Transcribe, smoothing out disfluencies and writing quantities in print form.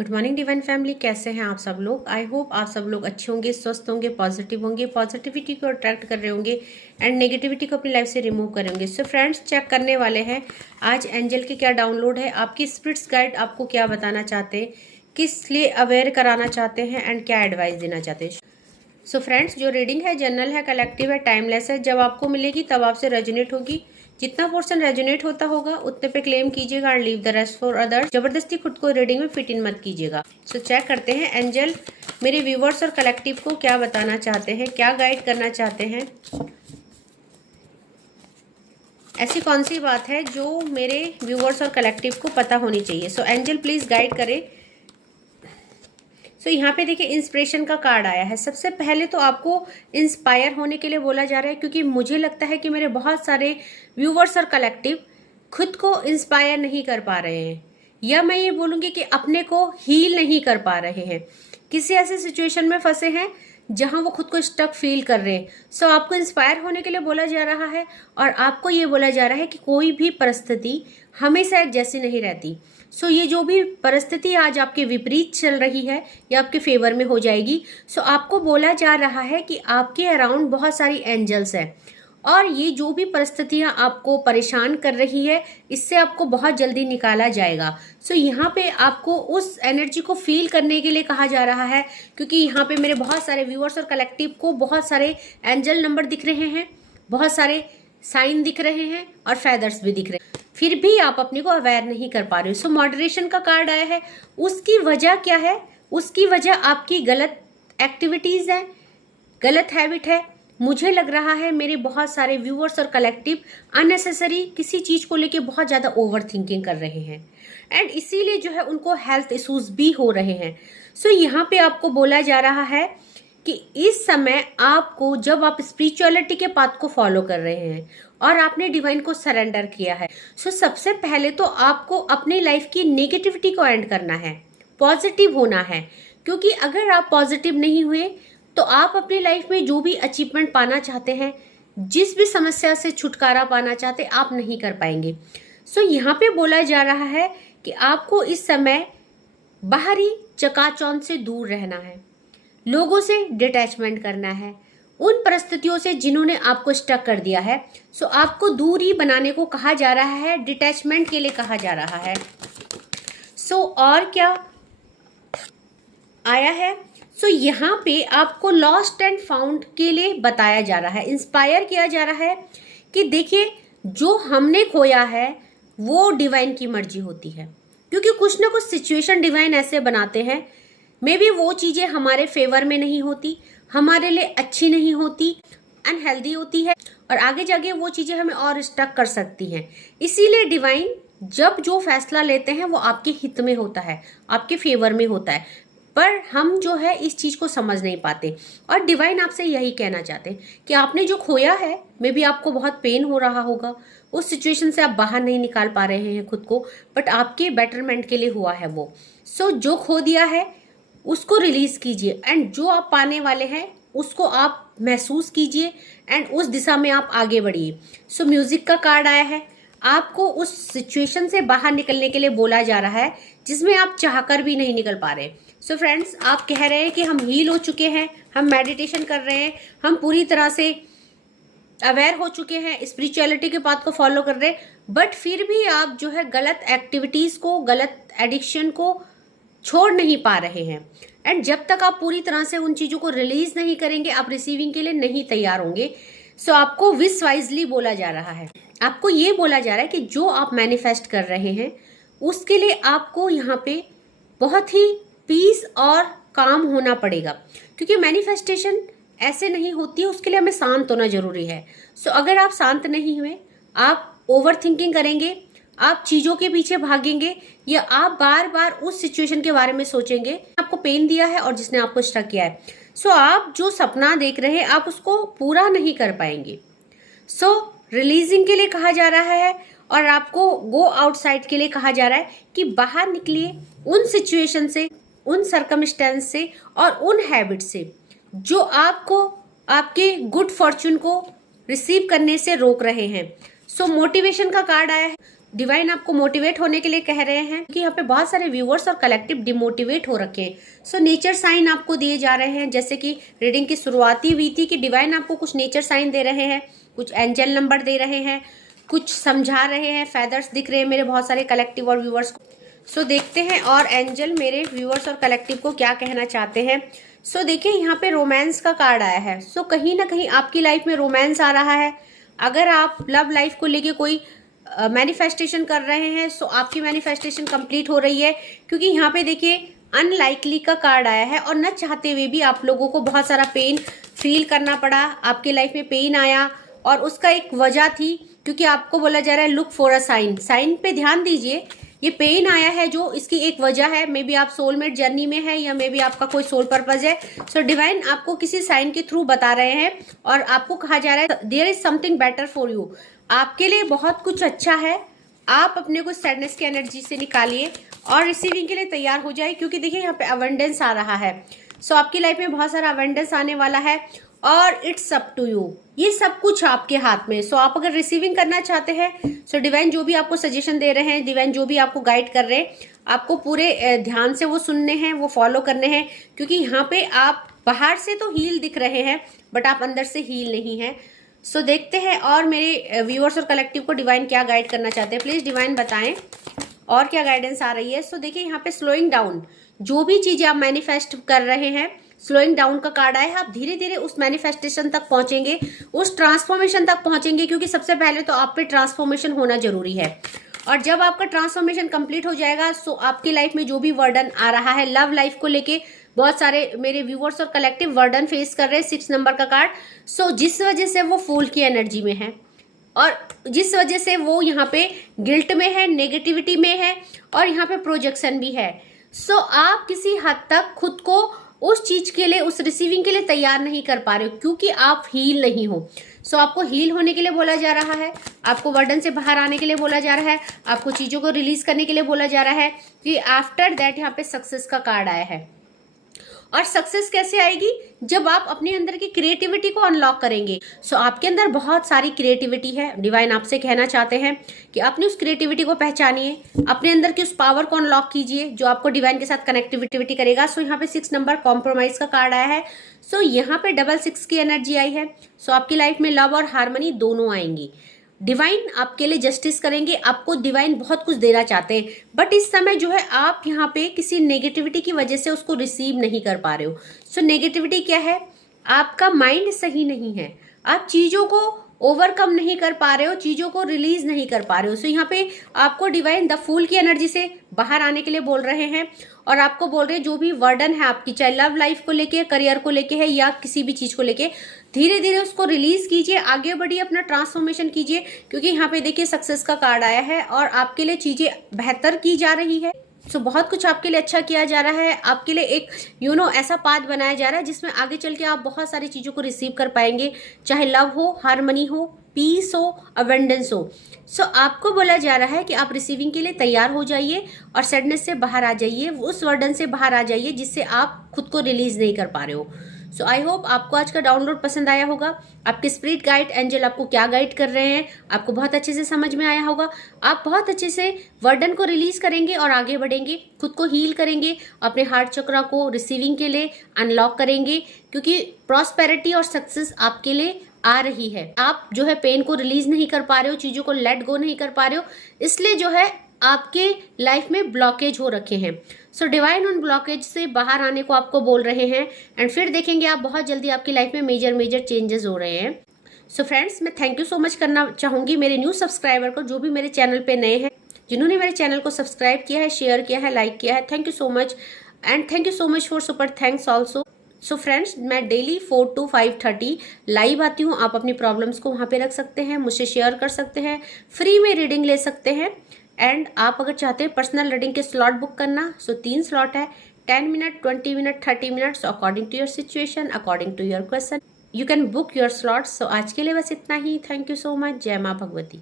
Good morning divine family, कैसे हैं आप सब लोग। आई होप आप सब लोग अच्छे होंगे, स्वस्थ होंगे, पॉजिटिव होंगे, पॉजिटिविटी को अट्रैक्ट कर रहे होंगे एंड नेगेटिविटी को अपनी लाइफ से रिमूव करेंगे। सो फ्रेंड्स, चेक करने वाले हैं आज एंजल के क्या डाउनलोड है, आपकी स्पिरिट्स गाइड आपको क्या बताना चाहते हैं, किस लिए अवेयर कराना चाहते हैं एंड क्या एडवाइस देना चाहते हैं। सो फ्रेंड्स, जो रीडिंग है जनरल है, कलेक्टिव है, टाइमलेस है। जब आपको मिलेगी तब आपसे रेजोनेट होगी। जितना पोर्शन रेजोनेट होता होगा उतने पे क्लेम कीजिएगा and leave the rest for others. जबरदस्ती खुद को रीडिंग में फिट इन मत कीजिएगा। सो चेक करते हैं एंजल मेरे व्यूवर्स और कलेक्टिव को क्या बताना चाहते हैं, क्या गाइड करना चाहते हैं। ऐसी कौन सी बात है जो मेरे व्यूवर्स और कलेक्टिव को पता होनी चाहिए। सो एंजल प्लीज गाइड करें। सो यहाँ पे देखिए इंस्पिरेशन का कार्ड आया है। सबसे पहले तो आपको इंस्पायर होने के लिए बोला जा रहा है, क्योंकि मुझे लगता है कि मेरे बहुत सारे व्यूवर्स और कलेक्टिव खुद को इंस्पायर नहीं कर पा रहे हैं, या मैं ये बोलूँगी कि अपने को हील नहीं कर पा रहे हैं। किसी ऐसे सिचुएशन में फंसे हैं जहां वो खुद को स्टक फील कर रहे हैं। सो आपको इंस्पायर होने के लिए बोला जा रहा है और आपको ये बोला जा रहा है कि कोई भी परिस्थिति हमेशा एक जैसी नहीं रहती। सो ये जो भी परिस्थिति आज आपके विपरीत चल रही है ये आपके फेवर में हो जाएगी। सो आपको बोला जा रहा है कि आपके अराउंड बहुत सारी एंजल्स हैं और ये जो भी परिस्थितियां आपको परेशान कर रही है इससे आपको बहुत जल्दी निकाला जाएगा। सो यहाँ पे आपको उस एनर्जी को फील करने के लिए कहा जा रहा है, क्योंकि यहाँ पे मेरे बहुत सारे व्यूअर्स और कलेक्टिव को बहुत सारे एंजल नंबर दिख रहे हैं, बहुत सारे साइन दिख रहे हैं और फेदर्स भी दिख रहे हैं, फिर भी आप अपने को अवेयर नहीं कर पा रहे हो। सो मॉडरेशन का कार्ड आया है। उसकी वजह क्या है? उसकी वजह आपकी गलत एक्टिविटीज है, गलत हैबिट है। मुझे लग रहा है मेरे बहुत सारे व्यूअर्स और कलेक्टिव अननेसेसरी किसी चीज को लेके बहुत ज्यादा ओवर थिंकिंग कर रहे हैं एंड इसीलिए जो है उनको हेल्थ इश्यूज भी हो रहे हैं। सो यहाँ पे आपको बोला जा रहा है कि इस समय आपको, जब आप स्पिरिचुअलिटी के पाथ को फॉलो कर रहे हैं और आपने डिवाइन को सरेंडर किया है, सो सबसे पहले तो आपको अपनी लाइफ की नेगेटिविटी को एंड करना है, पॉजिटिव होना है। क्योंकि अगर आप पॉजिटिव नहीं हुए तो आप अपनी लाइफ में जो भी अचीवमेंट पाना चाहते हैं, जिस भी समस्या से छुटकारा पाना चाहते, आप नहीं कर पाएंगे। सो यहाँ पे बोला जा रहा है कि आपको इस समय बाहरी चकाचौंध से दूर रहना है, लोगों से डिटैचमेंट करना है, उन परिस्थितियों से जिन्होंने आपको स्टक कर दिया है। सो आपको दूरी बनाने को कहा जा रहा है, डिटैचमेंट के लिए कहा जा रहा है। सो और क्या आया है? सो यहाँ पे आपको लॉस्ट एंड फाउंड के लिए बताया जा रहा है, इंस्पायर किया जा रहा है कि देखिए जो हमने खोया है वो डिवाइन की मर्जी होती है, क्योंकि कुछ ना कुछ सिचुएशन डिवाइन ऐसे बनाते हैं, मे बी वो चीजें हमारे फेवर में नहीं होती, हमारे लिए अच्छी नहीं होती, अनहेल्दी होती है और आगे जाके वो चीजें हमें और स्टक कर सकती हैं। इसीलिए डिवाइन जब जो फैसला लेते हैं वो आपके हित में होता है, आपके फेवर में होता है, पर हम जो है इस चीज को समझ नहीं पाते। और डिवाइन आपसे यही कहना चाहते हैं कि आपने जो खोया है, मे बी आपको बहुत पेन हो रहा होगा, उस सिचुएशन से आप बाहर नहीं निकाल पा रहे हैं खुद को, बट आपके बेटरमेंट के लिए हुआ है वो। सो जो खो दिया है उसको रिलीज कीजिए एंड जो आप पाने वाले हैं उसको आप महसूस कीजिए एंड उस दिशा में आप आगे बढ़िए। सो म्यूजिक का कार्ड आया है। आपको उस सिचुएशन से बाहर निकलने के लिए बोला जा रहा है जिसमें आप चाहकर भी नहीं निकल पा रहे। सो फ्रेंड्स, आप कह रहे हैं कि हम हील हो चुके हैं, हम मेडिटेशन कर रहे हैं, हम पूरी तरह से अवेयर हो चुके हैं, स्पिरिचुअलिटी के पाथ को फॉलो कर रहे हैं, बट फिर भी आप जो है गलत एक्टिविटीज को, गलत एडिक्शन को छोड़ नहीं पा रहे हैं। एंड जब तक आप पूरी तरह से उन चीजों को रिलीज नहीं करेंगे, आप रिसीविंग के लिए नहीं तैयार होंगे। सो आपको विश वाइजली बोला जा रहा है, आपको ये बोला जा रहा है कि जो आप मैनिफेस्ट कर रहे हैं उसके लिए आपको यहाँ पे बहुत ही पीस और काम होना पड़ेगा, क्योंकि मैनिफेस्टेशन ऐसे नहीं होती है, उसके लिए हमें शांत होना जरूरी है। सो अगर आप शांत नहीं हुए, आप ओवर थिंकिंग करेंगे, आप चीजों के पीछे भागेंगे, या आप बार बार उस सिचुएशन के बारे में सोचेंगे आपको पेन दिया है और जिसने आपको स्टक किया है। सो आप जो सपना देख रहे हैं आप उसको पूरा नहीं कर पाएंगे। सो रिलीजिंग के लिए कहा जा रहा है और आपको गो आउटसाइड के लिए कहा जा रहा है कि बाहर निकलिए उन सिचुएशन से, उन सर्कमस्टेंस से और उन हैबिट से जो आपको आपके गुड फॉर्चून को रिसीव करने से रोक रहे हैं। सो मोटिवेशन का कार्ड आया है। डिवाइन आपको मोटिवेट होने के लिए कह रहे हैं कि यहाँ पे बहुत सारे व्यूअर्स और कलेक्टिव डिमोटिवेट हो रखे हैं। सो नेचर साइन आपको दिए जा रहे हैं, जैसे कि रीडिंग की शुरुआती हुई थी कि डिवाइन आपको कुछ नेचर साइन दे रहे हैं, कुछ एंजल नंबर दे रहे हैं, कुछ समझा रहे हैं, फेदर्स दिख रहे हैं मेरे बहुत सारे कलेक्टिव और व्यूअर्स को। सो देखते हैं और एंजल मेरे व्यूअर्स और कलेक्टिव को क्या कहना चाहते हैं। सो देखिए यहाँ पे रोमांस का कार्ड आया है। सो कहीं ना कहीं आपकी लाइफ में रोमांस आ रहा है। अगर आप लव लाइफ को लेके कोई मैनिफेस्टेशन कर रहे हैं, सो आपकी मैनिफेस्टेशन कंप्लीट हो रही है, क्योंकि यहाँ पे देखिए अनलाइकली का कार्ड आया है और न चाहते हुए भी आप लोगों को बहुत सारा पेन फील करना पड़ा। आपके लाइफ में पेन आया और उसका एक वजह थी, क्योंकि आपको बोला जा रहा है look for a sign. Sign पे ध्यान दीजिए, ये पेन आया है जो इसकी एक वजह है। मे बी आप सोलमेट जर्नी में है या मे बी आपका कोई सोल पर्पज है। सो डिवाइन आपको किसी साइन के थ्रू बता रहे हैं और आपको कहा जा रहा है there is something better for you. आपके लिए बहुत कुछ अच्छा है। आप अपने को सैडनेस की एनर्जी से निकालिए और रिसीविंग के लिए तैयार हो जाए, क्योंकि देखिए यहाँ पे अवेंडेंस आ रहा है। सो आपकी लाइफ में बहुत सारा अवेंडेंस आने वाला है और इट्स अप टू यू। ये सब कुछ आपके हाथ में। सो आप अगर रिसीविंग करना चाहते हैं, सो डिवाइन जो भी आपको सजेशन दे रहे हैं, डिवाइन जो भी आपको गाइड कर रहे हैं, आपको पूरे ध्यान से वो सुनने हैं, वो फॉलो करने हैं, क्योंकि यहाँ पे आप बाहर से तो हील दिख रहे हैं बट आप अंदर से हील नहीं है। सो देखते हैं और मेरे व्यूअर्स और कलेक्टिव को डिवाइन क्या गाइड करना चाहते हैं। प्लीज डिवाइन बताएं और क्या गाइडेंस आ रही है। सो देखिए यहाँ पे स्लोइंग डाउन, जो भी चीजें आप मैनिफेस्ट कर रहे हैं, स्लोइंग डाउन का कार्ड आया है। आप धीरे धीरे उस मैनिफेस्टेशन तक पहुंचेंगे, उस ट्रांसफॉर्मेशन तक पहुंचेंगे, क्योंकि सबसे पहले तो आप पे ट्रांसफॉर्मेशन होना जरूरी है। और जब आपका ट्रांसफॉर्मेशन कंप्लीट हो जाएगा, सो आपकी लाइफ में जो भी वर्डन आ रहा है लव लाइफ को लेके, बहुत सारे मेरे व्यूअर्स और कलेक्टिव वर्डन फेस कर रहे हैं 6 नंबर का कार्ड। सो जिस वजह से वो फूल की एनर्जी में है और जिस वजह से वो यहाँ पे गिल्ट में है, नेगेटिविटी में है और यहाँ पे प्रोजेक्शन भी है। सो आप किसी हद तक खुद को उस चीज के लिए, उस रिसीविंग के लिए तैयार नहीं कर पा रहे हो, क्योंकि आप हील नहीं हो। सो आपको हील होने के लिए बोला जा रहा है, आपको वर्डन से बाहर आने के लिए बोला जा रहा है, आपको चीजों को रिलीज करने के लिए बोला जा रहा है कि आफ्टर दैट यहाँ पे सक्सेस का कार्ड आया है। और सक्सेस कैसे आएगी? जब आप अपने अंदर की क्रिएटिविटी को अनलॉक करेंगे। सो आपके अंदर बहुत सारी क्रिएटिविटी है। डिवाइन आपसे कहना चाहते हैं कि अपनी उस क्रिएटिविटी को पहचानिए, अपने अंदर की उस पावर को अनलॉक कीजिए जो आपको डिवाइन के साथ कनेक्टिविटी करेगा। सो यहाँ पे 6 नंबर कॉम्प्रोमाइज का कार्ड आया है। सो यहाँ पे 66 की एनर्जी आई है। सो आपकी लाइफ में लव और हार्मनी दोनों आएंगी। डिवाइन आपके लिए जस्टिस करेंगे। आपको डिवाइन बहुत कुछ देना चाहते हैं, बट इस समय जो है आप यहाँ पे किसी नेगेटिविटी की वजह से उसको रिसीव नहीं कर पा रहे हो। सो नेगेटिविटी क्या है? आपका माइंड सही नहीं है, आप चीजों को ओवरकम नहीं कर पा रहे हो, चीजों को रिलीज नहीं कर पा रहे हो। सो यहाँ पे आपको डिवाइन द फूल की एनर्जी से बाहर आने के लिए बोल रहे हैं और आपको बोल रहे हैं जो भी वर्डन है आपकी, चाहे लव लाइफ को लेके, करियर को लेके है या किसी भी चीज को लेके, धीरे धीरे उसको रिलीज कीजिए, आगे बढ़िए, अपना ट्रांसफॉर्मेशन कीजिए, क्योंकि यहाँ पे देखिए सक्सेस का कार्ड आया है और आपके लिए चीजें बेहतर की जा रही है। सो बहुत कुछ आपके लिए अच्छा किया जा रहा है। आपके लिए एक ऐसा पाथ बनाया जा रहा है जिसमें आगे चल के आप बहुत सारी चीजों को रिसीव कर पाएंगे, चाहे लव हो, हार्मनी हो, पीस हो, अवेंडेंस हो। सो आपको बोला जा रहा है कि आप रिसीविंग के लिए तैयार हो जाइए और सैडनेस से बाहर आ जाइए, उस वर्डन से बाहर आ जाइए जिससे आप खुद को रिलीज नहीं कर पा रहे हो। सो आई होप आपको आज का डाउनलोड पसंद आया होगा। आपके स्पिरिट गाइड एंजल आपको क्या गाइड कर रहे हैं आपको बहुत अच्छे से समझ में आया होगा। आप बहुत अच्छे से वर्डन को रिलीज करेंगे और आगे बढ़ेंगे, खुद को हील करेंगे, अपने हार्ट चक्रा को रिसीविंग के लिए अनलॉक करेंगे, क्योंकि प्रॉस्पेरिटी और सक्सेस आपके लिए आ रही है। आप जो है पेन को रिलीज नहीं कर पा रहे हो, चीजों को लेट गो नहीं कर पा रहे हो, इसलिए जो है आपके लाइफ में ब्लॉकेज हो रखे हैं। सो डिवाइन उन ब्लॉकेज से बाहर आने को आपको बोल रहे हैं एंड फिर देखेंगे आप बहुत जल्दी आपकी लाइफ में मेजर चेंजेस हो रहे हैं। सो फ्रेंड्स, मैं थैंक यू सो मच करना चाहूंगी मेरे न्यू सब्सक्राइबर को, जो भी मेरे चैनल पे नए हैं, जिन्होंने मेरे चैनल को सब्सक्राइब किया है, शेयर किया है, लाइक किया है। Thank you so much and thank you so much for super thanks also. So friends, मैं डेली 4 to 5:30 लाइव आती हूँ। आप अपनी प्रॉब्लम्स को वहाँ पे रख सकते हैं, मुझसे शेयर कर सकते हैं, फ्री में रीडिंग ले सकते हैं। एंड आप अगर चाहते हैं पर्सनल रीडिंग के स्लॉट बुक करना, सो 3 स्लॉट है, 10 minute, 20 minute, 30 minutes, according to your situation, according to your question, you can book your slot. So आज के लिए बस इतना ही। Thank you so much. जय माँ भगवती।